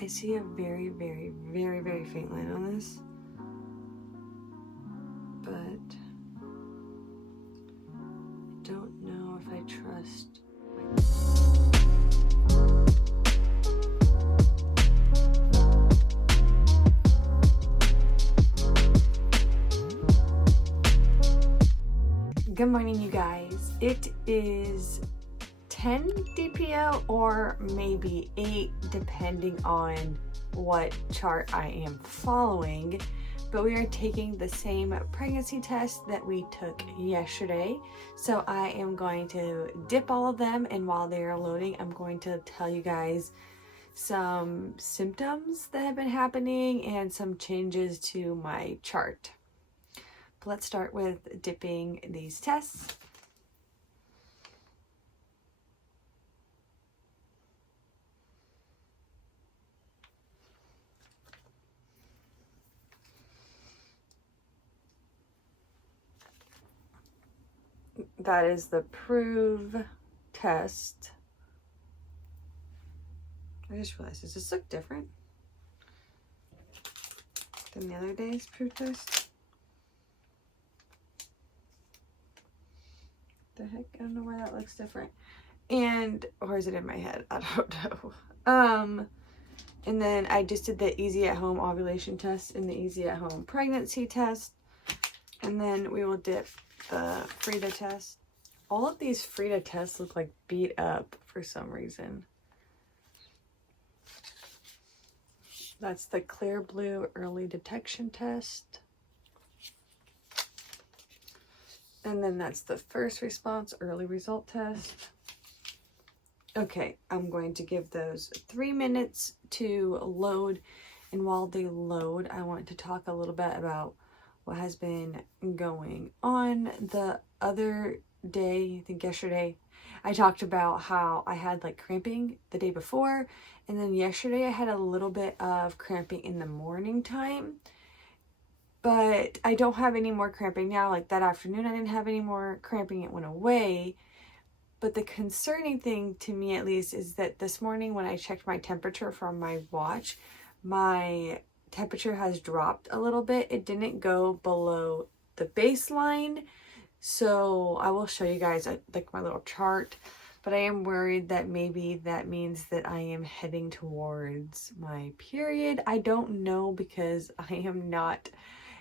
I see a very, very, very, very faint line on this, but I don't know if I trust. Good morning, you guys. It is 10 DPO or maybe 8 depending on what chart I am following, but we are taking the same pregnancy test that we took yesterday. So I am going to dip all of them, and while they are loading, I'm going to tell you guys some symptoms that have been happening and some changes to my chart. But let's start with dipping these tests. That is the Proov test. I just realized, does this look different than the other day's Proov test? The heck? I don't know why that looks different. And, or is it in my head? I don't know. And then I just did the easy at home ovulation test and the easy at home pregnancy test. And then we will dip the Frida test. All of these Frida tests look like beat up for some reason. That's the Clearblue Early Detection test. And then that's the first response early result test. Okay, I'm going to give those 3 minutes to load. And while they load, I want to talk a little bit about what has been going on. The other day, I think yesterday, I talked about how I had like cramping the day before, and then yesterday I had a little bit of cramping in the morning time, but I don't have any more cramping now. Like that afternoon I didn't have any more cramping, it went away. But the concerning thing to me, at least, is that this morning when I checked my temperature from my watch, my temperature has dropped a little bit. It didn't go below the baseline. So I will show you guys like my little chart, but I am worried that maybe that means that I am heading towards my period. I don't know, because I am not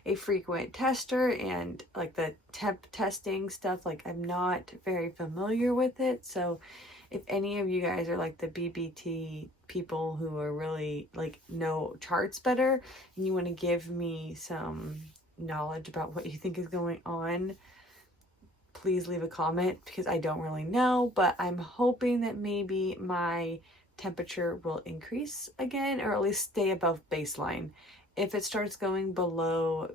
a frequent tester, and like the temp testing stuff, like I'm not very familiar with it. So if any of you guys are like the BBT people who are really like know charts better and you want to give me some knowledge about what you think is going on, please leave a comment, because I don't really know, but I'm hoping that maybe my temperature will increase again, or at least stay above baseline. If it starts going below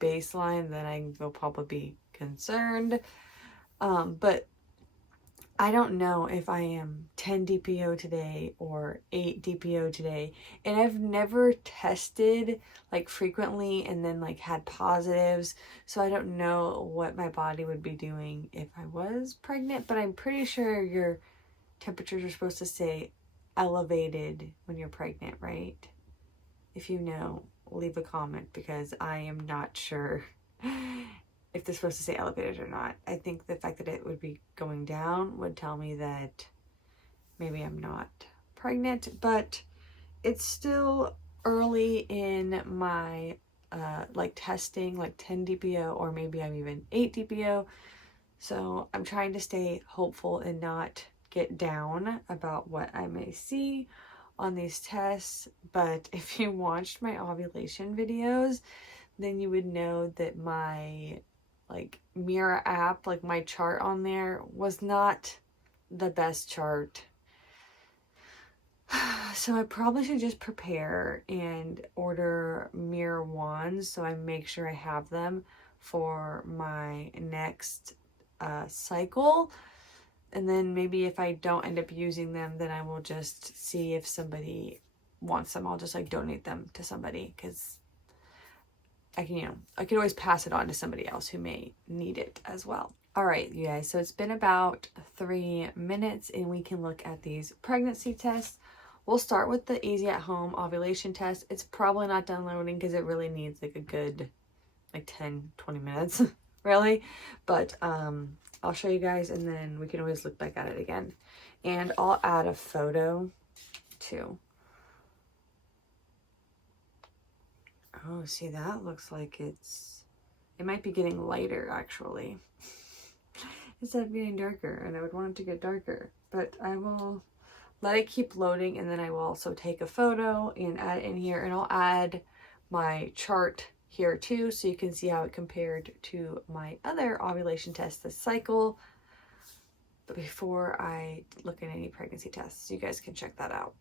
baseline, then I will probably be concerned. But I don't know if I am 10 DPO today or 8 DPO today. And I've never tested like frequently and then like had positives. So I don't know what my body would be doing if I was pregnant, but I'm pretty sure your temperatures are supposed to stay elevated when you're pregnant, right? If you know, leave a comment, because I am not sure if they're supposed to say elevated or not. I think the fact that it would be going down would tell me that maybe I'm not pregnant, but it's still early in my like testing, like 10 DPO, or maybe I'm even 8 DPO. So I'm trying to stay hopeful and not get down about what I may see on these tests. But if you watched my ovulation videos, then you would know that my like Mirror app, like my chart on there, was not the best chart. So I probably should just prepare and order Mirror wands so I make sure I have them for my next cycle. And then maybe if I don't end up using them, then I will just see if somebody wants them. I'll just like donate them to somebody, because I can, you know, I can always pass it on to somebody else who may need it as well. All right, you guys, so it's been about 3 minutes and we can look at these pregnancy tests. we'll start with the easy at home ovulation test. It's probably not done loading because it really needs like a good like 10-20 minutes really, but I'll show you guys and then we can always look back at it again. And I'll add a photo too. Oh, see, that looks like it might be getting lighter actually instead of getting darker, and I would want it to get darker, but I will let it keep loading and then I will also take a photo and add it in here, and I'll add my chart here too so you can see how it compared to my other ovulation test this cycle. But before I look at any pregnancy tests, you guys can check that out.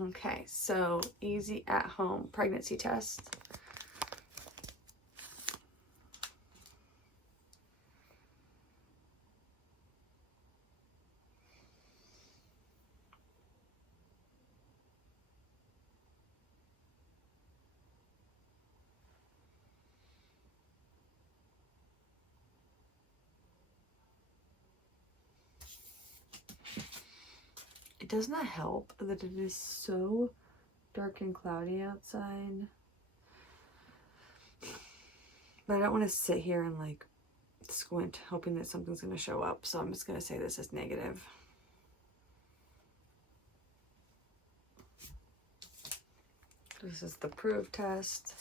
Okay, so easy at home pregnancy test. It does not help that it is so dark and cloudy outside. But I don't want to sit here and like squint hoping that something's going to show up. So I'm just going to say this is negative. This is the Proov test.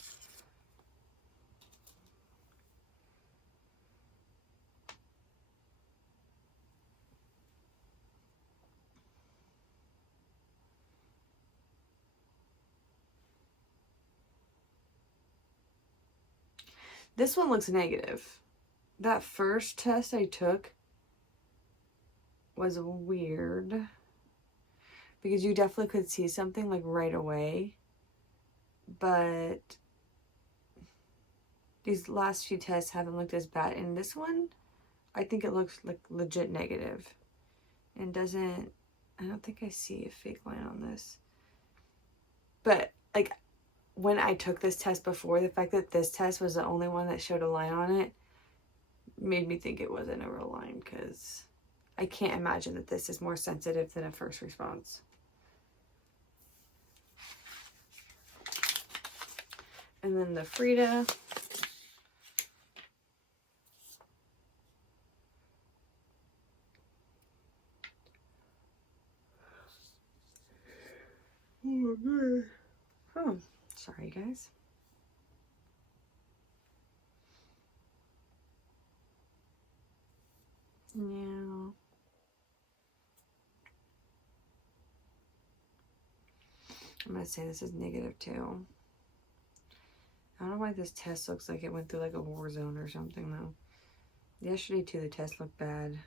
This one looks negative. That first test I took was weird because you definitely could see something like right away, but these last few tests haven't looked as bad. And this one, I think it looks like legit negative and doesn't, I don't think I see a fake line on this. But like when I took this test before, the fact that this test was the only one that showed a line on it made me think it wasn't a real line, because I can't imagine that this is more sensitive than a first response. And then the Frida. Oh my God. Oh, sorry guys. Now, I'm going to say this is negative too. I don't know why this test looks like it went through like a war zone or something though. Yesterday too, the test looked bad.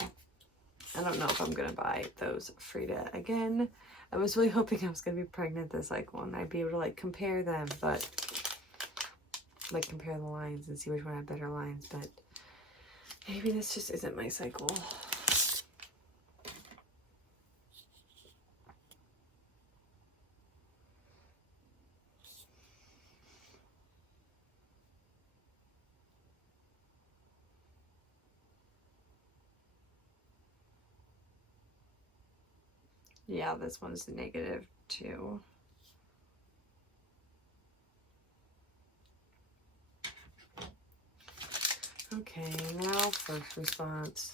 I don't know if I'm going to buy those Frida again. I was really hoping I was going to be pregnant this cycle and I'd be able to like compare them, but like compare the lines and see which one had better lines, but maybe this just isn't my cycle. Yeah, this one's negative too. Okay, now first response.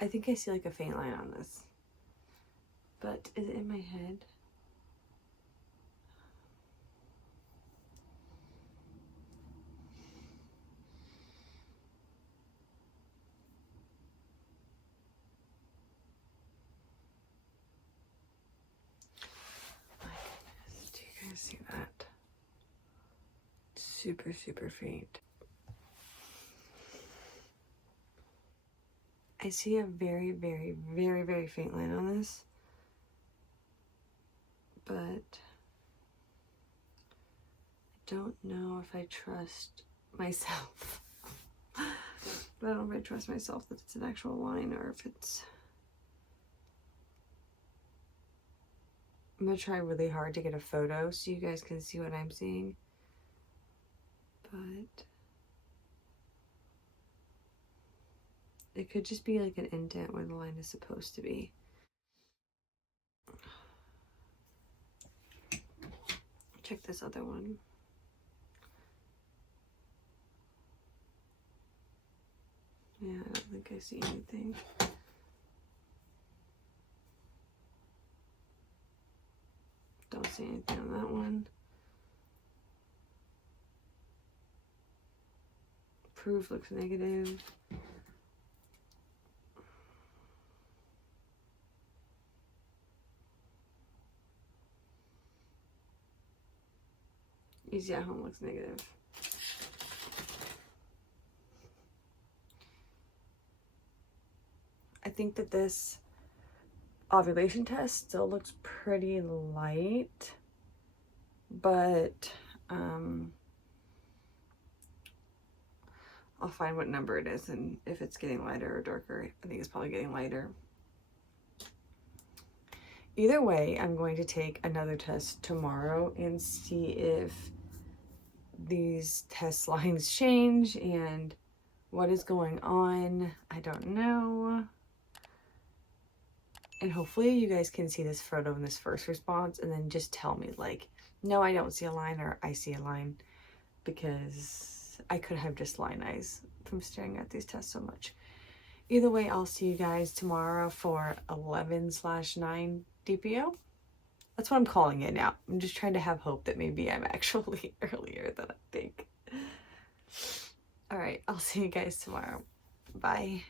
I think I see like a faint line on this, but is it in my head? My goodness, do you guys see that? Super, super faint. I see a very, very, very, very faint line on this, but I don't know if I trust myself. I don't know if I trust myself that it's an actual line or if it's... I'm going to try really hard to get a photo so you guys can see what I'm seeing. But it could just be like an indent where the line is supposed to be. Check this other one. Yeah, I don't think I see anything. Don't see anything on that one. Proov looks negative. Easy at home looks negative. I think that this ovulation test still looks pretty light, but I'll find what number it is and if it's getting lighter or darker. I think it's probably getting lighter. Either way, I'm going to take another test tomorrow and see if these test lines change and what is going on. I don't know. And hopefully you guys can see this photo in this first response and then just tell me like, no, I don't see a line, or I see a line, because I could have just line eyes from staring at these tests so much. Either way, I'll see you guys tomorrow for 11/9 DPO. That's what I'm calling it now. I'm just trying to have hope that maybe I'm actually earlier than I think. All right, I'll see you guys tomorrow. Bye.